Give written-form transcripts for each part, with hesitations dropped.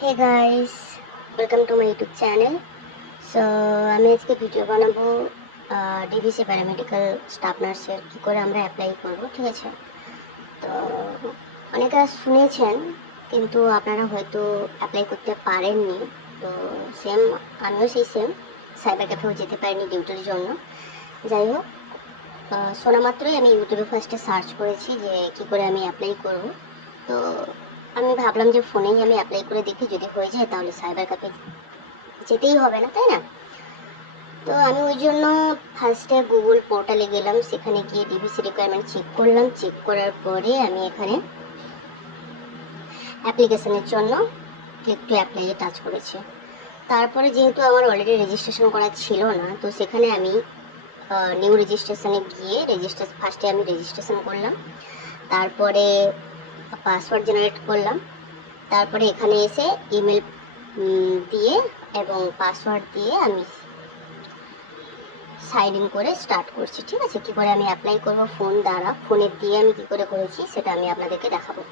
Hey guys, welcome to my YouTube channel. So আমি আজকে video বানাবো ডিভিসি প্যারামেডিক্যাল স্টাফ নার্সের কী করে আমরা অ্যাপ্লাই করব, ঠিক আছে? তো অনেকেরা শুনেছেন, কিন্তু আপনারা হয়তো অ্যাপ্লাই করতে পারেননি। তো সেম, আমিও সেম সাইবার ক্যাফেও যেতে পারিনি ডিউটির জন্য। যাই হোক, শোনা মাত্রই আমি ইউটিউবে ফার্স্টে সার্চ করেছি যে কী করে আমি অ্যাপ্লাই করব। তো আমি ভাবলাম যে ফোনেই আমি অ্যাপ্লাই করে দেখি, যদি হয়ে যায় তাহলে সাইবার ক্যাফে যেতেই হবে না, তাই না? তো আমি ওই জন্য ফার্স্টে গুগল পোর্টালে গেলাম, সেখানে গিয়ে ডিভিসি রিকোয়ারমেন্ট চেক করলাম। চেক করার পরে আমি এখানে অ্যাপ্লিকেশনের জন্য ক্লিক টু অ্যাপ্লাইয়ে টাচ করেছি। তারপরে যেহেতু আমার অলরেডি রেজিস্ট্রেশন করা ছিল না, তো সেখানে আমি নিউ রেজিস্ট্রেশনে গিয়ে ফার্স্টে আমি রেজিস্ট্রেশন করলাম। তারপরে পাসওয়ার্ড জেনারেট করলাম। তারপরে এখানে এসে ইমেল দিয়ে এবং পাসওয়ার্ড দিয়ে আমি সাইন ইন করে স্টার্ট করছি, ঠিক আছে? কী করে আমি অ্যাপ্লাই করব ফোন দ্বারা, ফোনের দিয়ে আমি কী করে করেছি সেটা আমি আপনাদেরকে দেখাবো।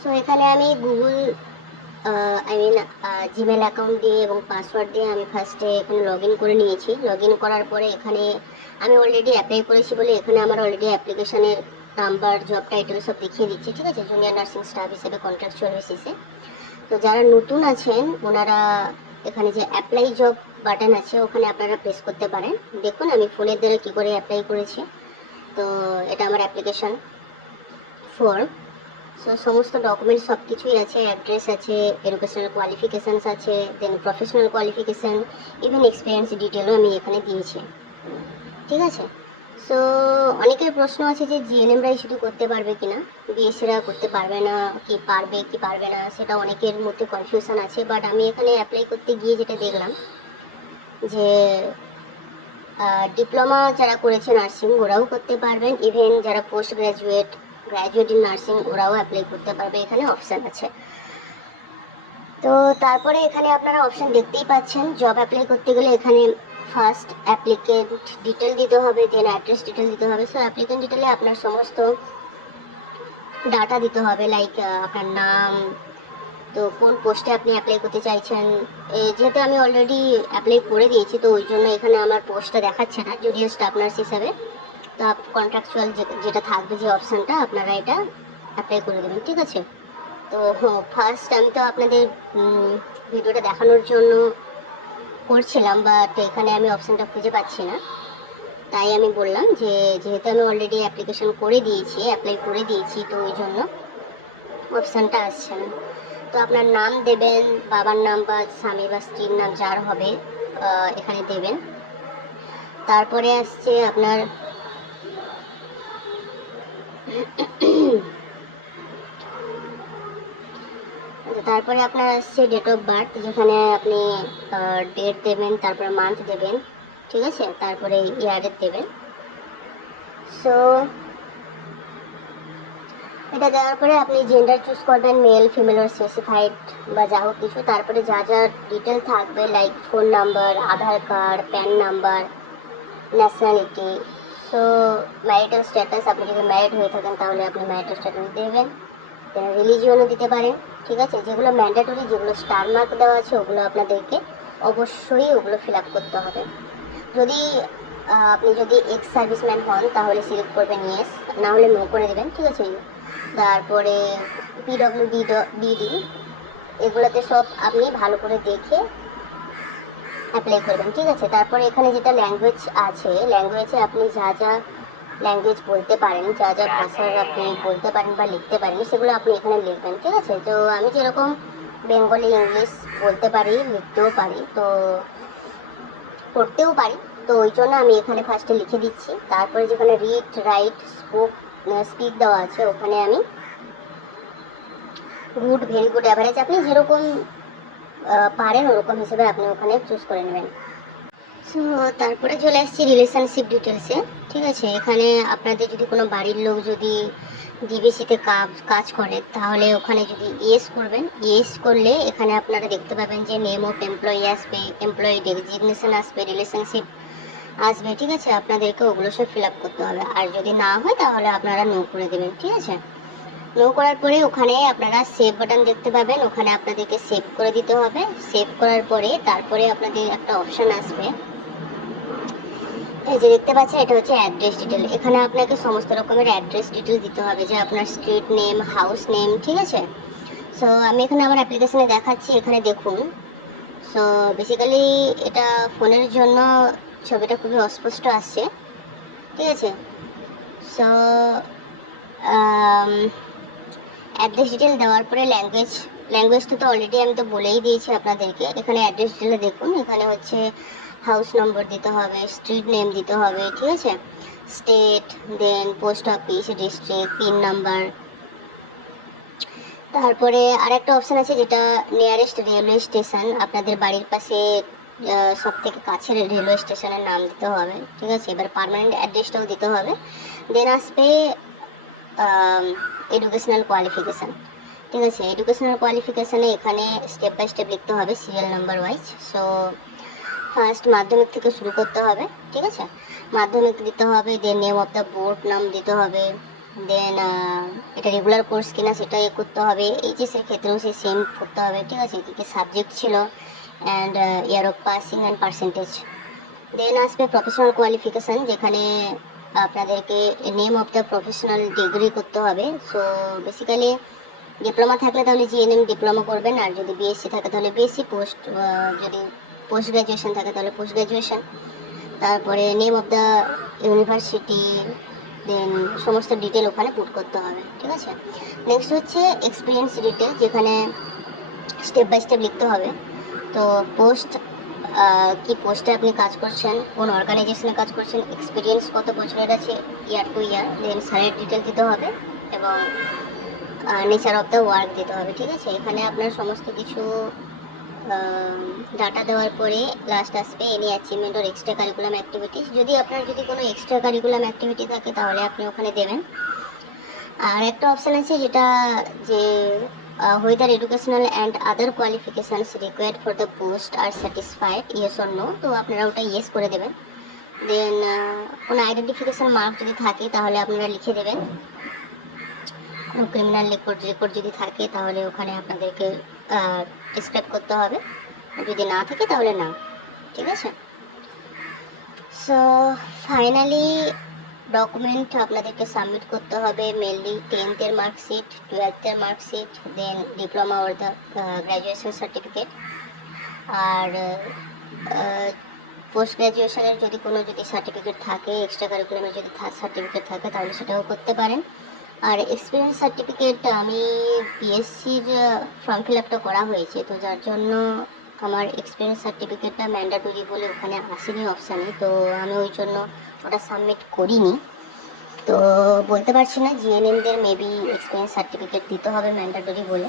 সো এখানে আমি গুগল জিমেল অ্যাকাউন্ট দিয়ে এবং পাসওয়ার্ড দিয়ে আমি ফার্স্টে এখানে লগ ইন করে নিয়েছি। লগ ইন করার পরে এখানে আমি অলরেডি অ্যাপ্লাই করেছি বলে এখানে আমার অলরেডি অ্যাপ্লিকেশনের নাম্বার, জব টাইটেল সব দেখিয়ে দিচ্ছে, ঠিক আছে? জুনিয়র নার্সিং স্টাফ হিসেবে কন্ট্রাকচুয়াল বেসিসে। তো যারা নতুন আছেন ওনারা এখানে যে অ্যাপ্লাই জব বাটন আছে ওখানে আপনারা প্রেস করতে পারেন। দেখুন আমি ফোনের দ্বারা কী করে অ্যাপ্লাই করেছি। তো এটা আমার অ্যাপ্লিকেশন ফর্ম। সো সমস্ত ডকুমেন্টস সব কিছুই আছে, অ্যাড্রেস আছে, এডুকেশনাল কোয়ালিফিকেশানস আছে, দেন প্রফেশনাল কোয়ালিফিকেশান, ইভেন এক্সপিরিয়েন্স ডিটেলও আমি এখানে দিয়েছি, ঠিক আছে? সো অনেকের প্রশ্ন আছে যে জিএনএমরাই শুধু করতে পারবে কিনা, বিএসসিরা করতে পারবে না, কি পারবে কি পারবে না, সেটা অনেকের মধ্যে কনফিউশন আছে। বাট আমি এখানে অ্যাপ্লাই করতে গিয়ে যেটা দেখলাম যে ডিপ্লোমা যারা করেছে নার্সিং ওরাও করতে পারবেন, ইভেন যারা পোস্ট গ্র্যাজুয়েট ইন নার্সিং ওরাও অ্যাপ্লাই করতে পারবে, এখানে অপশান আছে। তো তারপরে এখানে আপনারা অপশান দেখতেই পাচ্ছেন, জব অ্যাপ্লাই করতে গেলে এখানে ফার্স্ট অ্যাপ্লিকেন্ট ডিটেল দিতে হবে, দেন অ্যাড্রেস ডিটেল দিতে হবে। সো অ্যাপ্লিকেন্ট ডিটেলে আপনার সমস্ত ডাটা দিতে হবে, লাইক আপনার নাম, তো কোন পোস্টে আপনি অ্যাপ্লাই করতে চাইছেন। যেহেতু আমি অলরেডি অ্যাপ্লাই করে দিয়েছি তো ওই জন্য এখানে আমার পোস্টটা দেখাচ্ছে না জুনিয়র স্টাফ নার্স হিসাবে। তো কন্ট্রাকচুয়াল যেটা থাকবে যে অপশানটা আপনারা এটা অ্যাপ্লাই করে দেবেন, ঠিক আছে? তো ফার্স্ট আমি তো আপনাদের ভিডিওটা দেখানোর জন্য করছিলাম, বাট এখানে আমি অপশানটা খুঁজে পাচ্ছি না। তাই আমি বললাম যে যেহেতু আমি অলরেডি অ্যাপ্লিকেশন করে দিয়েছি, অ্যাপ্লাই করে দিয়েছি, তো ওই জন্য অপশানটা আসছে না। তো আপনার নাম দেবেন, বাবার নাম বা স্বামী বা স্ত্রীর নাম যার হবে এখানে দেবেন। তারপরে আসছে আপনার তারপরে আপনার আসছে ডেট অফ বার্থ, যেখানে আপনি ডেট দেবেন, তারপরে মান্থ দেবেন, ঠিক আছে? তারপরে ইয়ারের দেবেন। সো এটা দেওয়ার পরে আপনি জেন্ডার চুজ করবেন, মেল ফিমেল আর স্পেসিফাইড বা যা হোক কিছু। তারপরে যা যা ডিটেল থাকবে like phone number, Aadhaar card, PAN number, nationality, so marital status, আপনি যদি ম্যারিড হয়ে থাকেন তাহলে আপনি ম্যারিটাল স্ট্যাটাস দেবেন। রিলিজিয়নও দিতে পারেন, ঠিক আছে? যেগুলো ম্যান্ডেটরি, যেগুলো স্টার মার্ক দেওয়া আছে ওগুলো আপনাদেরকে অবশ্যই ওগুলো ফিল আপ করতে হবে। যদি আপনি যদি এক্স সার্ভিসম্যান হন তাহলে সিলেক্ট করবেন ইয়েস, না হলে নো করে দেবেন, ঠিক আছে? তারপরে বিডি, এগুলোতে সব আপনি ভালো করে দেখে অ্যাপ্লাই করবেন, ঠিক আছে? তারপরে এখানে যেটা ল্যাঙ্গুয়েজ আছে, ল্যাঙ্গুয়েজে আপনি যা যা ল্যাঙ্গুয়েজ বলতে পারেন, যা যা ভাষার আপনি বলতে পারেন বা লিখতে পারেন সেগুলো আপনি এখানে লিখবেন, ঠিক আছে? তো আমি যেরকম বেঙ্গলি, ইংলিশ বলতে পারি, লিখতেও পারি, তো পড়তেও পারি, তো ওই জন্য আমি এখানে ফার্স্টে লিখে দিচ্ছি। তারপরে যেখানে রিড, রাইট, স্পিক দেওয়া আছে ওখানে আমি গুড, ভেরি গুড, অ্যাভারেজ, আপনি যেরকম পারেন ওরকম হিসেবে আপনি ওখানে চুজ করে নেবেন। সো সো তারপরে চলে আসছি রিলেশনশিপ ডিটেলসে। ঠিক আছে, এখানে আপনাদের যদি কোনো বাড়ির লোক যদি ডিবিসিতে কাজ করে তাহলে ওখানে যদি ইয়েস করবেন, ইয়েস করলে এখানে আপনারা দেখতে পাবেন যে নেম অফ এমপ্লয়ি আসবে, এমপ্লয়ি ডেজিগনেশন আসবে, রিলেশনশিপ আসবে। ঠিক আছে, আপনাদেরকে ওগুলো সব ফিল আপ করতে হবে। আর যদি না হয় তাহলে আপনারা নো করে দেবেন। ঠিক আছে, নো করার পরে ওখানে আপনারা সেভ বাটন দেখতে পাবেন, ওখানে আপনাদেরকে সেভ করে দিতে হবে। সেভ করার পরে তারপরে আপনাদের একটা অপশান আসবে, এই যে দেখতে পাচ্ছেন, এটা হচ্ছে অ্যাড্রেস ডিটেল। এখানে আপনাকে সমস্ত রকমের অ্যাড্রেস ডিটেল দিতে হবে, যে আপনার স্ট্রিট নেম, হাউস নেম। ঠিক আছে, সো আমি এখানে আমার অ্যাপ্লিকেশনে দেখাচ্ছি, এখানে দেখুন। সো বেসিক্যালি এটা ফোনের জন্য ছবিটা খুবই অস্পষ্ট আসছে। ঠিক আছে, সো অ্যাড্রেস ডিটেল দেওয়ার পরে ল্যাঙ্গুয়েজটা তো অলরেডি আমি তো বলেই দিয়েছি আপনাদেরকে। এখানে অ্যাড্রেস ডিটেলে দেখুন, এখানে হচ্ছে হাউস নম্বর দিতে হবে, স্ট্রিট নেম দিতে হবে। ঠিক আছে, state, then post office, district, pin number. তারপরে আরেকটা অপশান আছে যেটা নিয়ারেস্ট রেলওয়ে স্টেশন, আপনাদের বাড়ির পাশে সব থেকে কাছের রেলওয়ে স্টেশনের নাম দিতে হবে। ঠিক আছে, এবার পার্মানেন্ট অ্যাড্রেসটাও দিতে হবে। দেন আসবে এডুকেশনাল কোয়ালিফিকেশান। ঠিক আছে, এডুকেশনাল কোয়ালিফিকেশানে এখানে স্টেপ বাই স্টেপ লিখতে হবে serial number wise. So first মাধ্যমিক থেকে শুরু করতে হবে। ঠিক আছে, মাধ্যমিক দিতে হবে, then name of the board নাম দিতে হবে, দেন এটা রেগুলার কোর্স কিনা সেটা করতে হবে। এইচএসের ক্ষেত্রেও সে সেম করতে হবে। ঠিক আছে, কী কী সাবজেক্ট ছিল, and year of passing and percentage. Then আসবে প্রফেশনাল কোয়ালিফিকেশান, যেখানে আপনাদেরকে name of the professional degree করতে হবে। সো বেসিক্যালি ডিপ্লোমা থাকলে তাহলে জিএনএম ডিপ্লোমা করবেন, আর যদি বিএসসি থাকে তাহলে বিএসসি, যদি পোস্ট গ্র্যাজুয়েশন থাকে তাহলে পোস্ট গ্র্যাজুয়েশন। তারপরে নেম অফ দ্য ইউনিভার্সিটি, দেন সমস্ত ডিটেল ওখানে পুট করতে হবে। ঠিক আছে, নেক্সট হচ্ছে এক্সপিরিয়েন্স ডিটেল, যেখানে স্টেপ বাই স্টেপ লিখতে হবে। তো পোস্ট, কি পোস্টে আপনি কাজ করছেন, কোন অর্গানাইজেশনে কাজ করছেন, এক্সপিরিয়েন্স কত বছরের আছে, ইয়ার টু ইয়ার, দেন স্যালারি ডিটেল দিতে হবে, এবং নেচার অফ দ্য ওয়ার্ক দিতে হবে। ঠিক আছে, এখানে আপনার সমস্ত কিছু ডাটা দেওয়ার পরে লাস্ট আসবে এনি অ্যাচিভমেন্ট ওর এক্সট্রা কারিকুলাম অ্যাক্টিভিটিস। যদি আপনার কোনো এক্সট্রা কারিকুলাম অ্যাক্টিভিটি থাকে তাহলে আপনি ওখানে দেবেন। আর একটা অপশান আছে যেটা, যে whether educational and other qualifications required for the post are satisfied, yes or no, তো আপনারা ওটা ইয়েস করে দেবেন। দেন কোনো আইডেন্টিফিকেশান মার্ক যদি থাকে তাহলে আপনারা লিখে দেবেন। কোনো ক্রিমিনাল রেকর্ড যদি থাকে তাহলে ওখানে আপনাদেরকে ডিসক্রাইব করতে হবে, যদি না থাকে তাহলে না। ঠিক আছে, সো ফাইনালি ডকুমেন্ট আপনাদেরকে সাবমিট করতে হবে, mainly 10th marksheet, 12th marksheet, then diploma or the graduation certificate. আর পোস্ট গ্র্যাজুয়েশনের যদি সার্টিফিকেট থাকে, এক্সট্রা কারিকুলামের যদি সার্টিফিকেট থাকে তাহলে সেটাও করতে পারেন। আর এক্সপিরিয়েন্স সার্টিফিকেট আমি পিএসসির ফর্ম ফিল আপটা করা হয়েছে, তো যার জন্য আমার এক্সপিরিয়েন্স সার্টিফিকেটটা ম্যান্ডেটরি বলে ওখানে আসেনি অপশানে, তো আমি ওই জন্য ওটা সাবমিট করিনি। তো বলতে পারছি না, জিএনএমদের মেবি এক্সপিরিয়েন্স সার্টিফিকেট দিতে হবে ম্যান্ডেটরি বলে।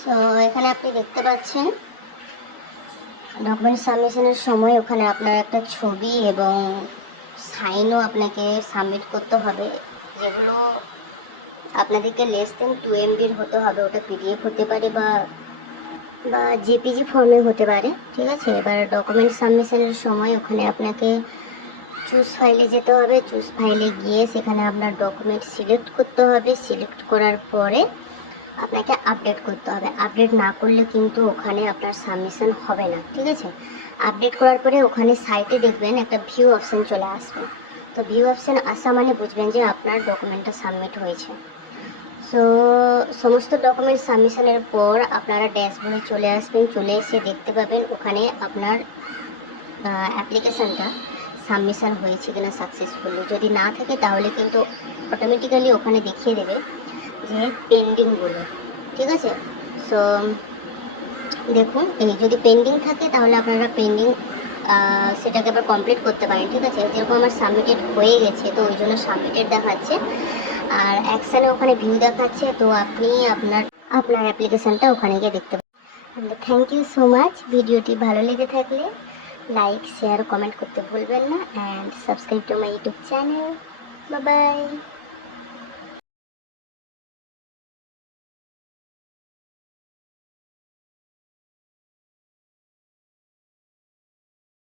সো এখানে আপনি দেখতে পাচ্ছেন ডকুমেন্ট সাবমিশনের সময় ওখানে আপনার একটা ছবি এবং সাইনও আপনাকে সাবমিট করতে হবে, যেগুলো আপনাদেরকে লেস দেন 2 MBর হতে হবে। ওটা পিডিএফ হতে পারে বা জেপিজি ফর্মে হতে পারে। ঠিক আছে, এবার ডকুমেন্ট সাবমিশনের সময় ওখানে আপনাকে চুজ ফাইলে যেতে হবে। চুজ ফাইলে গিয়ে সেখানে আপনার ডকুমেন্ট সিলেক্ট করতে হবে। সিলেক্ট করার পরে আপনাকে আপডেট করতে হবে। আপডেট না করলে কিন্তু ওখানে আপনার সাবমিশন হবে না। ঠিক আছে, আপডেট করার পরে ওখানে সাইটে দেখবেন একটা ভিউ অপশান চলে আসবে। তো ভিউ অপশান আসা মানে বুঝবেন যে আপনার ডকুমেন্টটা সাবমিট হয়েছে। সো সমস্ত ডকুমেন্ট সাবমিশনের পর আপনারা ড্যাশবোর্ডে চলে আসবেন। চলে এসে দেখতে পাবেন ওখানে আপনার অ্যাপ্লিকেশানটা সাবমিশন হয়েছে কিনা সাকসেসফুলি। যদি না থাকে তাহলে কিন্তু অটোমেটিক্যালি ওখানে দেখিয়ে দেবে যে পেন্ডিং বলে। ঠিক আছে, সো দেখুন, এই যদি পেন্ডিং থাকে তাহলে আপনারা পেন্ডিং সেটাকে আবার কমপ্লিট করতে পারেন। ঠিক আছে, যেরকম আমার সাবমিটেড হয়ে গেছে তো ওই জন্য সাবমিটেড দেখাচ্ছে, আর অ্যাকশানে ওখানে ভিউ দেখাচ্ছে। তো আপনি আপনার অ্যাপ্লিকেশানটা ওখানে গিয়ে দেখতে পারেন। Thank you so much. ভিডিওটি ভালো লেগে থাকলে লাইক শেয়ার কমেন্ট করতে ভুলবেন না, and subscribe to my YouTube channel. Bye bye.